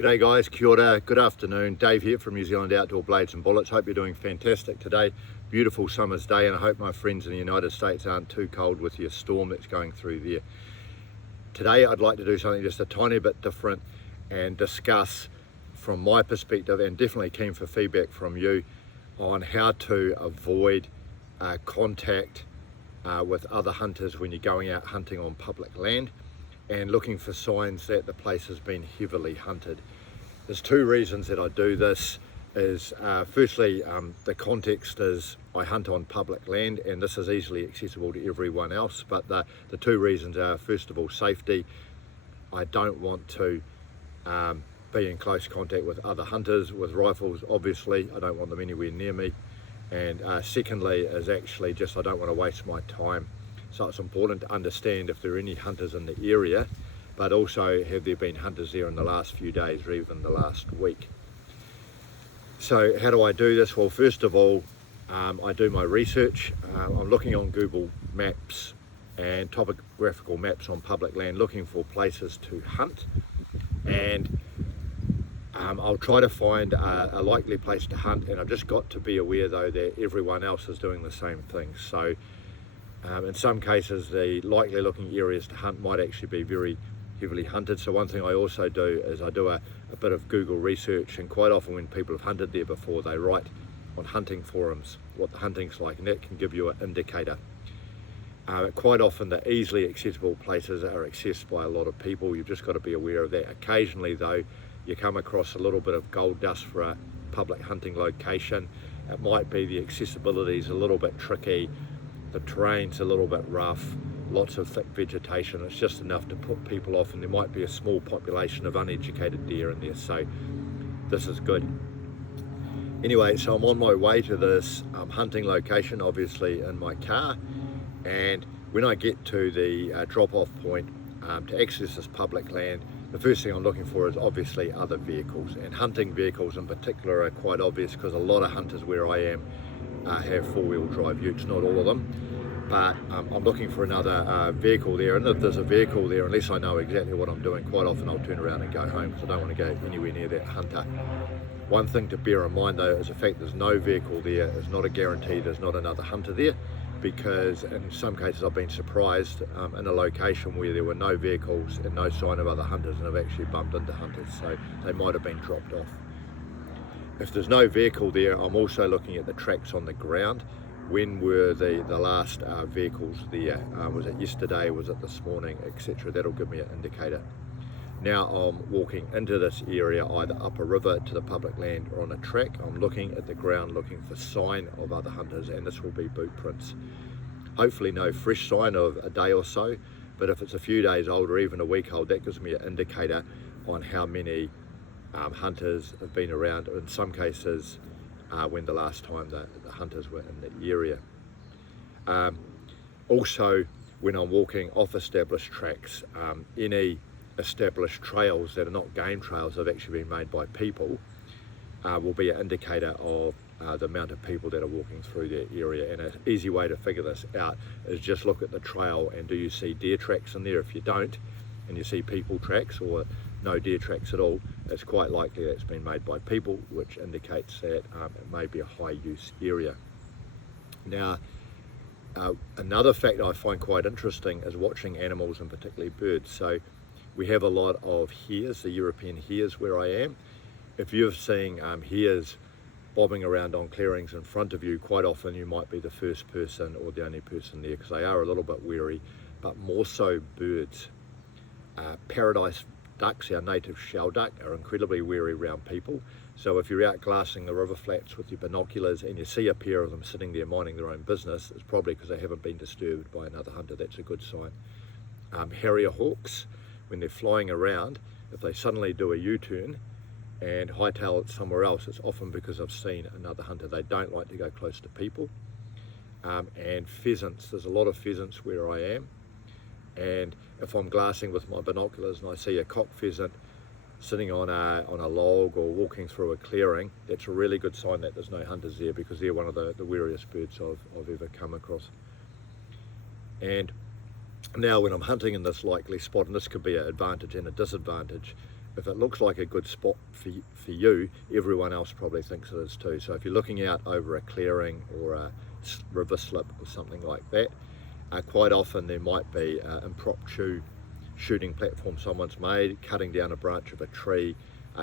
G'day guys, kia ora, good afternoon. Dave here from New Zealand Outdoor Blades and Bullets. Hope you're doing fantastic today. Beautiful summer's day, and I hope my friends in the United States aren't too cold with your storm that's going through there. Today I'd like to do something just a tiny bit different and discuss from my perspective, and definitely keen for feedback from you, on how to avoid contact with other hunters when you're going out hunting on public land and looking for signs that the place has been heavily hunted. There's two reasons that I do this. Firstly, the context is I hunt on public land and this is easily accessible to everyone else, but the two reasons are, first of all, safety. I don't want to be in close contact with other hunters with rifles, obviously. I don't want them anywhere near me. And secondly is actually just I don't want to waste my time. So it's important to understand if there are any hunters in the area, but also have there been hunters there in the last few days or even the last week. So how do I do this? Well, first of all, I do my research. I'm looking on Google Maps and topographical maps on public land, looking for places to hunt, and I'll try to find a likely place to hunt, and I've just got to be aware though that everyone else is doing the same thing. So in some cases the likely looking areas to hunt might actually be very heavily hunted. So one thing I also do is I do a bit of Google research, and quite often when people have hunted there before, they write on hunting forums what the hunting's like, and that can give you an indicator. Quite often the easily accessible places are accessed by a lot of people. You've just got to be aware of that. Occasionally though, you come across a little bit of gold dust for a public hunting location. It might be the accessibility is a little bit tricky, the terrain's a little bit rough, lots of thick vegetation. It's just enough to put people off, and there might be a small population of uneducated deer in there, so this is good. Anyway, so I'm on my way to this hunting location, obviously in my car, and when I get to the drop-off point to access this public land, the first thing I'm looking for is obviously other vehicles, and hunting vehicles in particular are quite obvious because a lot of hunters where I am have four-wheel drive utes, not all of them, but I'm looking for another vehicle there, and if there's a vehicle there, unless I know exactly what I'm doing, quite often I'll turn around and go home because I don't want to go anywhere near that hunter. One thing to bear in mind though is the fact there's no vehicle there is not a guarantee there's not another hunter there, because in some cases I've been surprised in a location where there were no vehicles and no sign of other hunters, and I've actually bumped into hunters, so they might have been dropped off. If there's no vehicle there, I'm also looking at the tracks on the ground. When were the last vehicles there? Was it yesterday, was it this morning, etc. That'll give me an indicator. Now I'm walking into this area either up a river to the public land or on a track. I'm looking at the ground looking for sign of other hunters, and this will be boot prints. Hopefully no fresh sign of a day or so, but if it's a few days old or even a week old, that gives me an indicator on how many hunters have been around, in some cases when the last time the hunters were in the area. Also, when I'm walking off established tracks, any established trails that are not game trails have actually been made by people will be an indicator of the amount of people that are walking through that area. And an easy way to figure this out is just look at the trail and do you see deer tracks in there? If you don't, and you see people tracks or no deer tracks at all, it's quite likely that's been made by people, which indicates that it may be a high use area. Now, another fact I find quite interesting is watching animals, and particularly birds. So we have a lot of hares, the European hares where I am. If you're seeing hares bobbing around on clearings in front of you, quite often you might be the first person or the only person there, because they are a little bit wary, but more so birds. Paradise ducks, our native shell duck, are incredibly wary around people. So if you're out glassing the river flats with your binoculars and you see a pair of them sitting there minding their own business, it's probably because they haven't been disturbed by another hunter. That's a good sign. Harrier hawks, when they're flying around, if they suddenly do a U-turn and hightail it somewhere else, it's often because I've seen another hunter. They don't like to go close to people. And pheasants, there's a lot of pheasants where I am, and if I'm glassing with my binoculars and I see a cock pheasant sitting on a log or walking through a clearing, that's a really good sign that there's no hunters there, because they're one of the wariest birds I've ever come across. And now when I'm hunting in this likely spot, and this could be an advantage and a disadvantage, if it looks like a good spot for you, everyone else probably thinks it is too. So if you're looking out over a clearing or a river slip or something like that, quite often there might be an impromptu shooting platform someone's made, cutting down a branch of a tree,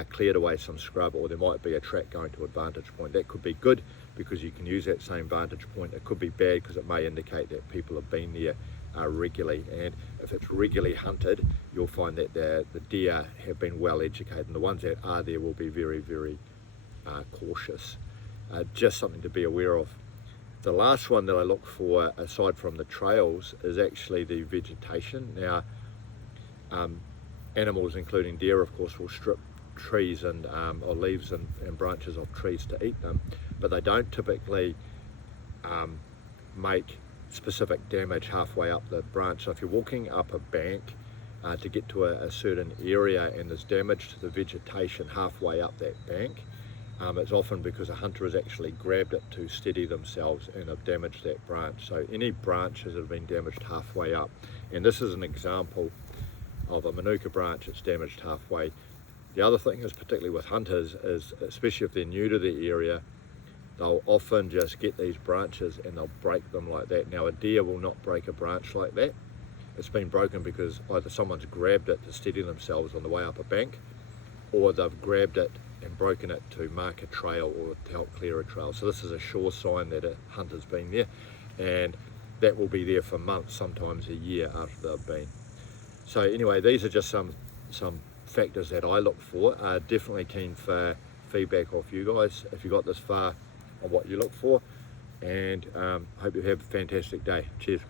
cleared away some scrub, or there might be a track going to a vantage point. That could be good because you can use that same vantage point. It could be bad because it may indicate that people have been there regularly, and if it's regularly hunted, you'll find that the deer have been well educated, and the ones that are there will be very, very cautious. Just something to be aware of. The last one that I look for, aside from the trails, is actually the vegetation. Now, animals, including deer, of course, will strip trees and or leaves and branches of trees to eat them, but they don't typically make specific damage halfway up the branch. So if you're walking up a bank to get to a certain area and there's damage to the vegetation halfway up that bank, it's often because a hunter has actually grabbed it to steady themselves and have damaged that branch. So any branches that have been damaged halfway up, and this is an example of a manuka branch that's damaged halfway. The other thing is, particularly with hunters, is especially if they're new to the area, they'll often just get these branches and they'll break them like that. Now, a deer will not break a branch like that. It's been broken because either someone's grabbed it to steady themselves on the way up a bank, or they've grabbed it and broken it to mark a trail or to help clear a trail. So this is a sure sign that a hunter's been there, and that will be there for months, sometimes a year after they've been. So anyway, these are just some factors that I look for. Definitely keen for feedback off you guys if you got this far on what you look for, and hope you have a fantastic day. Cheers.